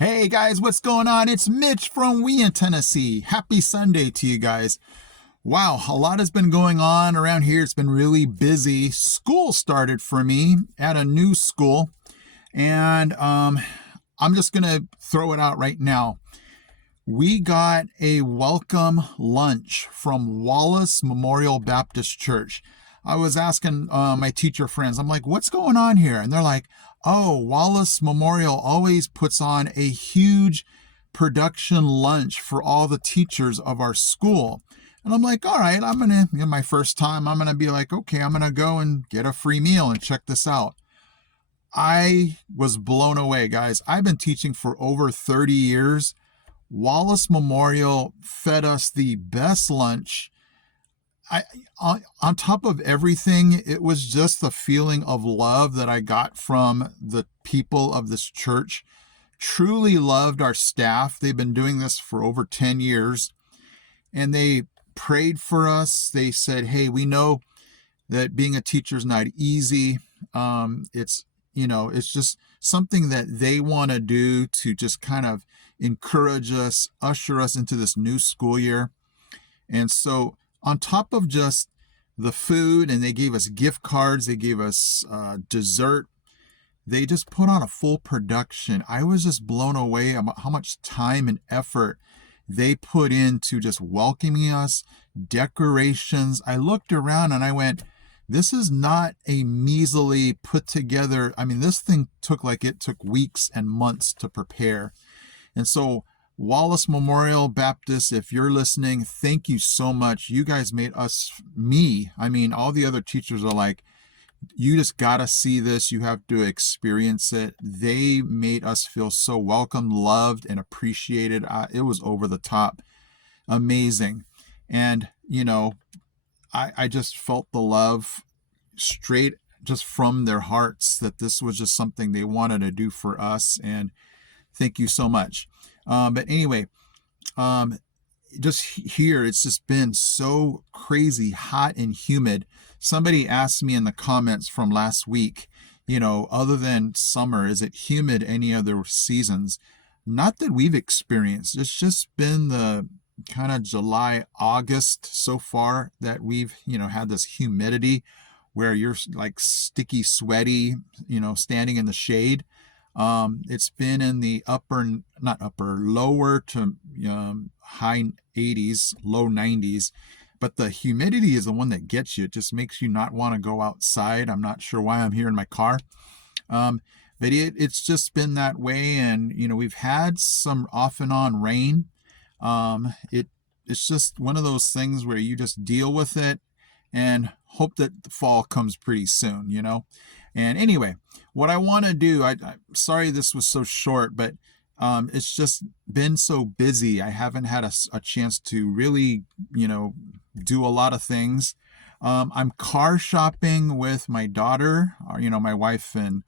Hey guys, what's going on? It's Mitch from We in Tennessee. Happy Sunday to you guys. Wow, a lot has been going on around here. It's been really busy. School started for me at a new school, and I'm just going to throw it out right now. We got a welcome lunch from Wallace Memorial Baptist Church. I was asking my teacher friends, I'm like, what's going on here? And they're like, oh, Wallace Memorial always puts on a huge production lunch for all the teachers of our school. And I'm like, all right, my first time, I'm going to be like, okay, I'm going to go and get a free meal and check this out. I was blown away, guys. I've been teaching for over 30 years. Wallace Memorial fed us the best lunch. On top of everything, it was just the feeling of love that I got from the people of this church. Truly loved our staff. They've been doing this for over 10 years, and they prayed for us. They said, hey, we know that being a teacher is not easy. It's just something that they want to do to just kind of encourage us, usher us into this new school year. And so on top of just the food, and they gave us gift cards, they gave us dessert, they just put on a full production. I was just blown away about how much time and effort they put into just welcoming us, decorations. I looked around and I went, this is not a measly put together. I mean, this thing took weeks and months to prepare. And so Wallace Memorial Baptist, if you're listening, thank you so much. You guys made all the other teachers are like, you just got to see this. You have to experience it. They made us feel so welcome, loved, and appreciated. It was over the top. Amazing. And, I just felt the love straight just from their hearts that this was just something they wanted to do for us. And thank you so much. But anyway, just here, it's just been so crazy hot and humid. Somebody asked me in the comments from last week, other than summer, is it humid any other seasons? Not that we've experienced. It's just been the kind of July, August so far that we've, had this humidity where you're like sticky, sweaty, standing in the shade. It's been in the lower to high 80s, low 90s, but the humidity is the one that gets you. It just makes you not want to go outside. I'm not sure why I'm here in my car. But it's just been that way. And, we've had some off and on rain. It's just one of those things where you just deal with it and hope that the fall comes pretty soon, And anyway, what I want to do, I'm sorry this was so short, but it's just been so busy. I haven't had a chance to really, do a lot of things. I'm car shopping with my daughter, my wife and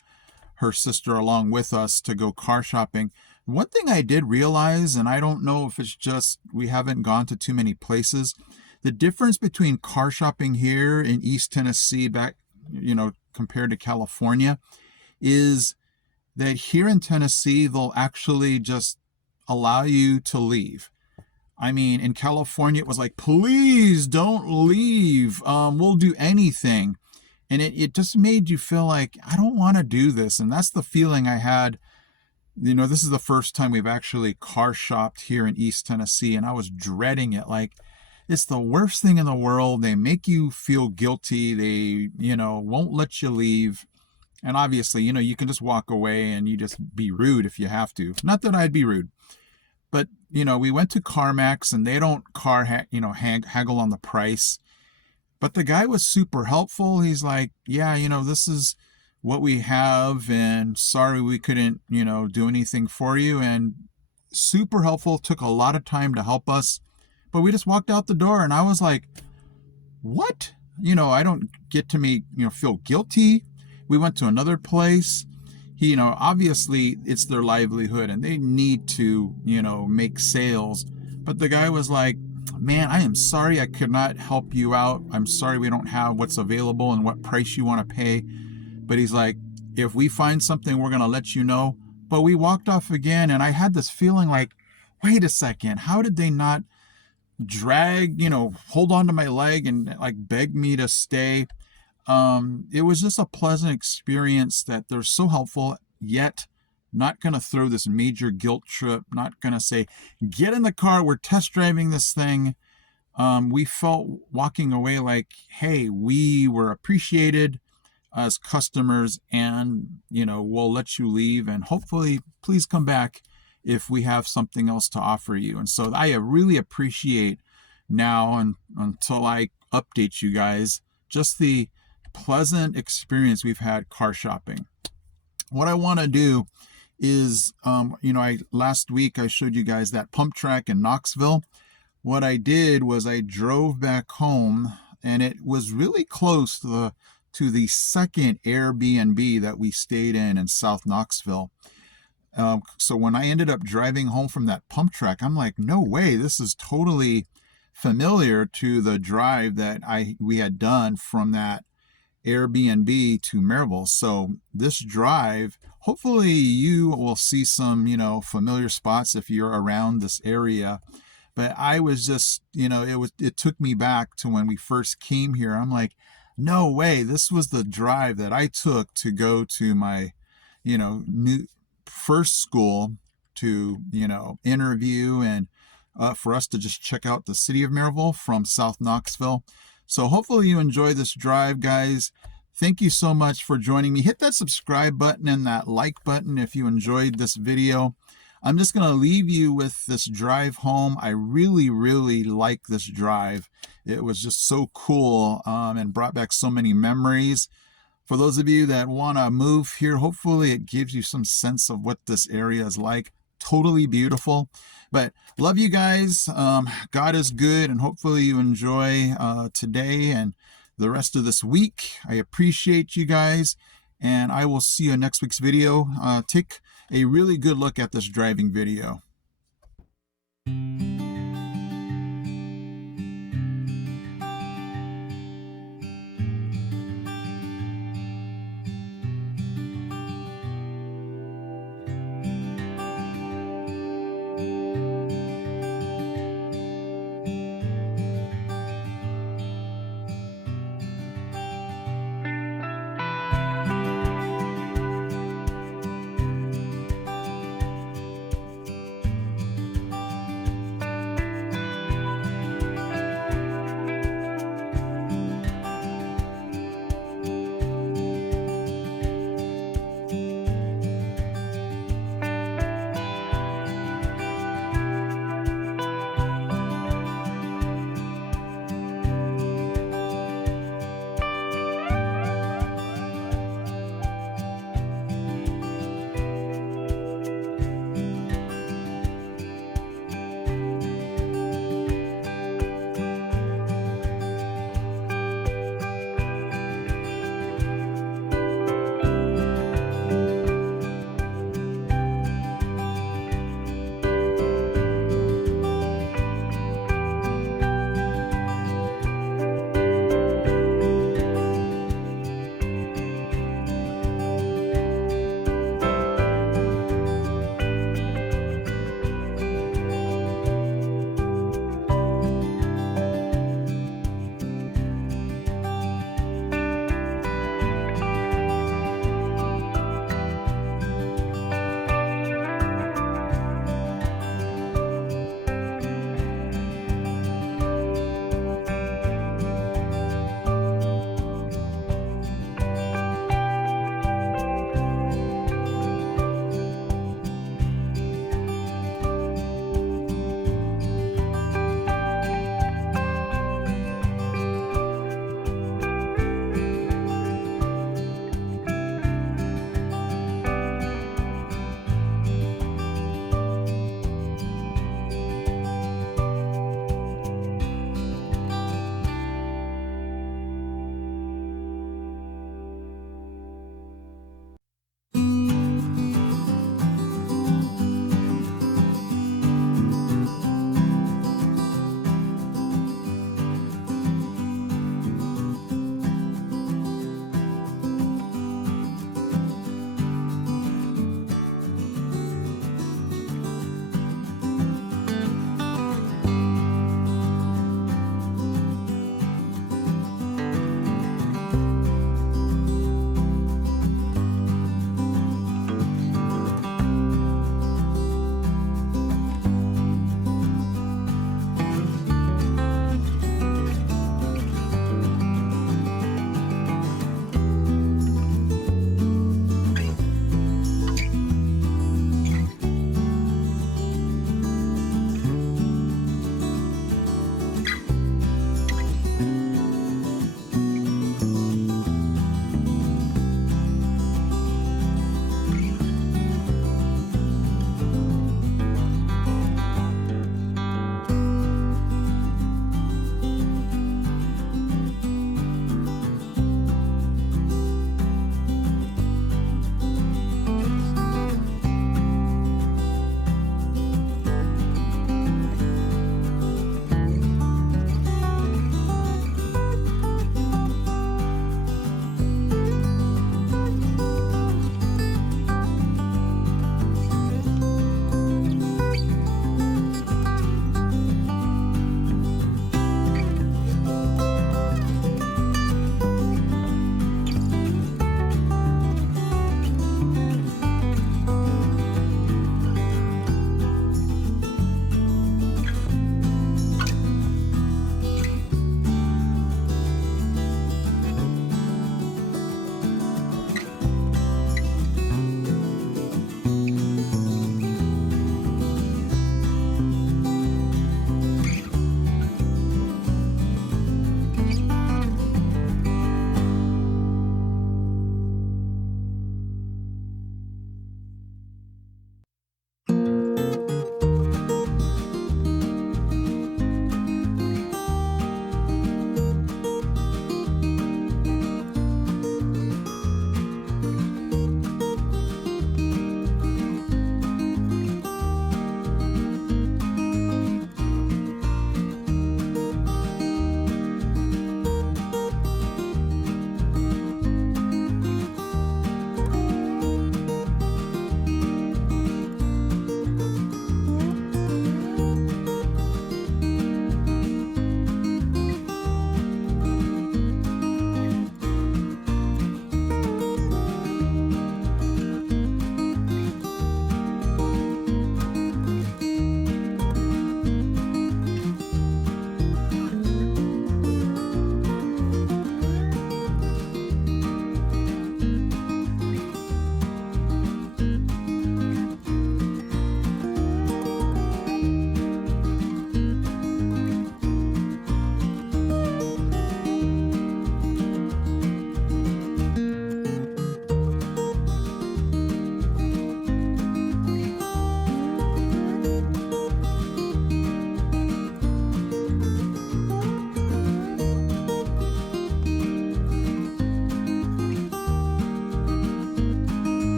her sister along with us to go car shopping. One thing I did realize, and I don't know if it's just we haven't gone to too many places, the difference between car shopping here in East Tennessee compared to California is that here in Tennessee, they'll actually just allow you to leave. I mean, in California, it was like, please don't leave. We'll do anything. And it just made you feel like, I don't want to do this. And that's the feeling I had. This is the first time we've actually car shopped here in East Tennessee, and I was dreading it. Like, it's the worst thing in the world. They make you feel guilty. They, won't let you leave. And obviously, you can just walk away and you just be rude if you have to. Not that I'd be rude. But, we went to CarMax and they don't haggle on the price. But the guy was super helpful. He's like, yeah, this is what we have, and sorry we couldn't, do anything for you. And super helpful. Took a lot of time to help us. But we just walked out the door and I was like, what? I don't get to feel guilty. We went to another place. Obviously it's their livelihood and they need to, make sales. But the guy was like, man, I am sorry I could not help you out. I'm sorry we don't have what's available and what price you want to pay. But he's like, if we find something, we're going to let you know. But we walked off again, and I had this feeling like, wait a second, how did they not drag, hold on to my leg and like beg me to stay? It was just a pleasant experience that they're so helpful, yet not going to throw this major guilt trip, not going to say, get in the car, we're test driving this thing. We felt walking away like, hey, we were appreciated as customers, and we'll let you leave, and hopefully please come back if we have something else to offer you. And so I really appreciate now, and until I update you guys, just the pleasant experience we've had car shopping. What I want to do is, last week I showed you guys that pump track in Knoxville. What I did was I drove back home, and it was really close to the second Airbnb that we stayed in South Knoxville. So when I ended up driving home from that pump track, I'm like, no way, this is totally familiar to the drive that we had done from that Airbnb to Maryville. So this drive, hopefully you will see some, familiar spots if you're around this area. But I was just, it took me back to when we first came here. I'm like, no way, this was the drive that I took to go to my, new first school to, interview, and for us to just check out the city of Maryville from South Knoxville. So hopefully you enjoy this drive, guys. Thank you so much for joining me. Hit that subscribe button and that like button if you enjoyed this video. I'm just going to leave you with this drive home. I really, really like this drive. It was just so cool, and brought back so many memories. For those of you that want to move here, hopefully it gives you some sense of what this area is like. Totally beautiful. But love you guys. God is good, and hopefully you enjoy today and the rest of this week. I appreciate you guys, and I will see you in next week's video. Take a really good look at this driving video.